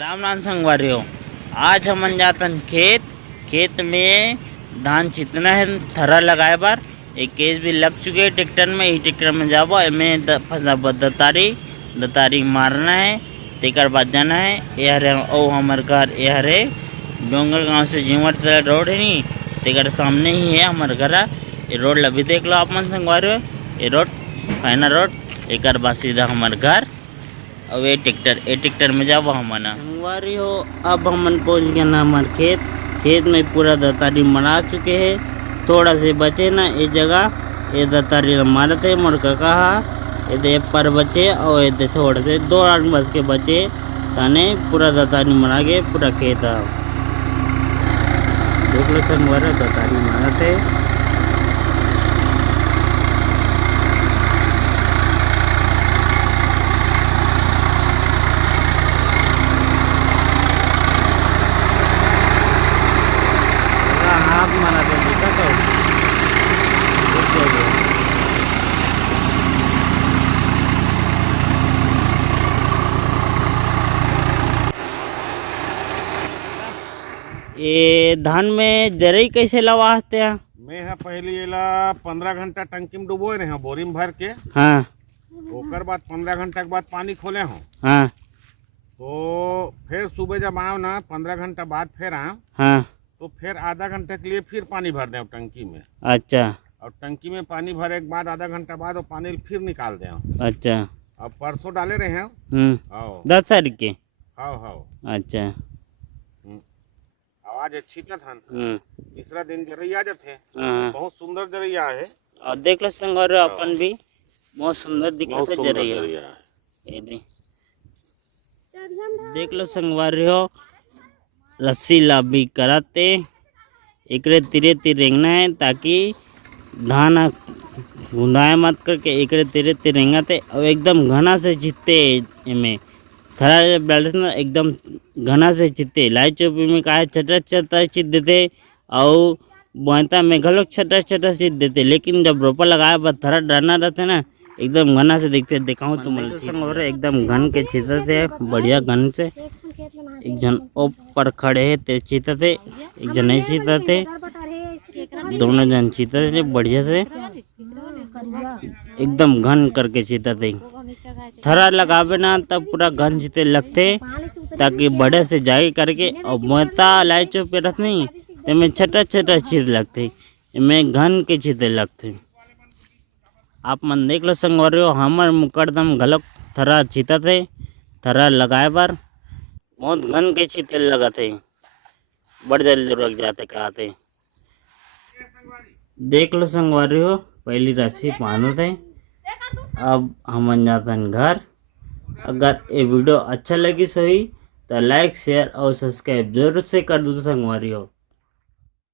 राम राम संगवारी हो। आज हमन जातन खेत में धान छितना है, थरा लगाए बार एक केस भी लग चुके हैं ट्रैक्टर में। ही ट्रैक्टर में जाबो, एमें फंसा दतारी मारना है, तेकर बाद जाना है। ये हरे ओ हमार घर, ये हरे डोंगर गांव से जीवर तक रोड है नी, तेकर सामने ही है हमार घर। ये रोड लभी देख लो आप मन संगवारी हो, ये रोड फाइनल रोड, एक बाद सीधा हमार घर। अब ये ट्रैक्टर में जाबो हमन संगवारी हो। अब हमन पहुंच गए ना हमारे खेत में पूरा दतारी मरा चुके हैं। थोड़ा से बचे ना ये जगह, ये दतारी मारते मोर काका ये दे पर बचे और ये थोड़े से 2 राउंड बस के बचे ताने पूरा दतारी मरा गए पूरा खेत। देख लो संगवारी दतारी मारते ये धान में जरई कैसे लवाते हैं? मैं है पहले एला 15 घंटा टंकी में डुबोए रहे हैं बोरी में भर के। हाँ। ओकर बाद 15 घंटा के बाद पानी खोले हूँ। हाँ। तो फिर सुबह जब आओ ना 15 घंटा बाद फिर आओ। हाँ। तो फिर आधा घंटे के लिए फिर पानी भर दें टंकी में। अच्छा। और टंकी में पानी भरे के बाद आधा घंटा बाद वो पानी फिर निकाल दें। अच्छा। अब परसों डाले रहे हैं। 10 तारीख के। हाँ। अच्छा। आज अच्छी था तीसरा दिन जरैया जाते हाँ। बहुत सुंदर जरैया है। और देख लो संगवारी अपन भी बहुत सुंदर दिखता है जरैया। ये देख लो संगवारी हो, रस्सी लाभी कराते एकरे तिरे रेंगना है ताकि धान गुंदाए मत करके एकरे तिरे रेंगते और एकदम घना से चित्ते इमें थरा बैठे ना एकदम घना से चित्ते। लाई चौपी में का छटा चित देते और बोता में घलोक छटा चित देते, लेकिन जब रोपा लगाए बाद थरा डालना रहते ना एकदम घना से दिखते। दिखाऊँ तो मतलब एकदम घन के चितते बढ़िया घन से। एक जन ऊपर खड़े है ते चितते, एक जन नहीं चितते, दोनों जन चितते बढ़िया से एकदम घन करके चितते। थरा लगावे ना तब पूरा घन चिते लगते ताकि बड़े से जाए करके और मोता लाइचो पे रख नहीं तो में छोटा चीज लगते, में घन के चिते लगते। आप मन देख लो संगवारी हो, हमर मुकदम घलक थरा चितते, थरा लगाए बार बहुत घन के चिते लगाते, बड़ जल्दी रुक जाते कहते। देख लो संगवारी हो, पहली रस्सी बांधो थे। अब हम जातन घर। अगर ये वीडियो अच्छा लगी सही तो लाइक शेयर और सब्सक्राइब जरूर से कर दो संगवारी हो।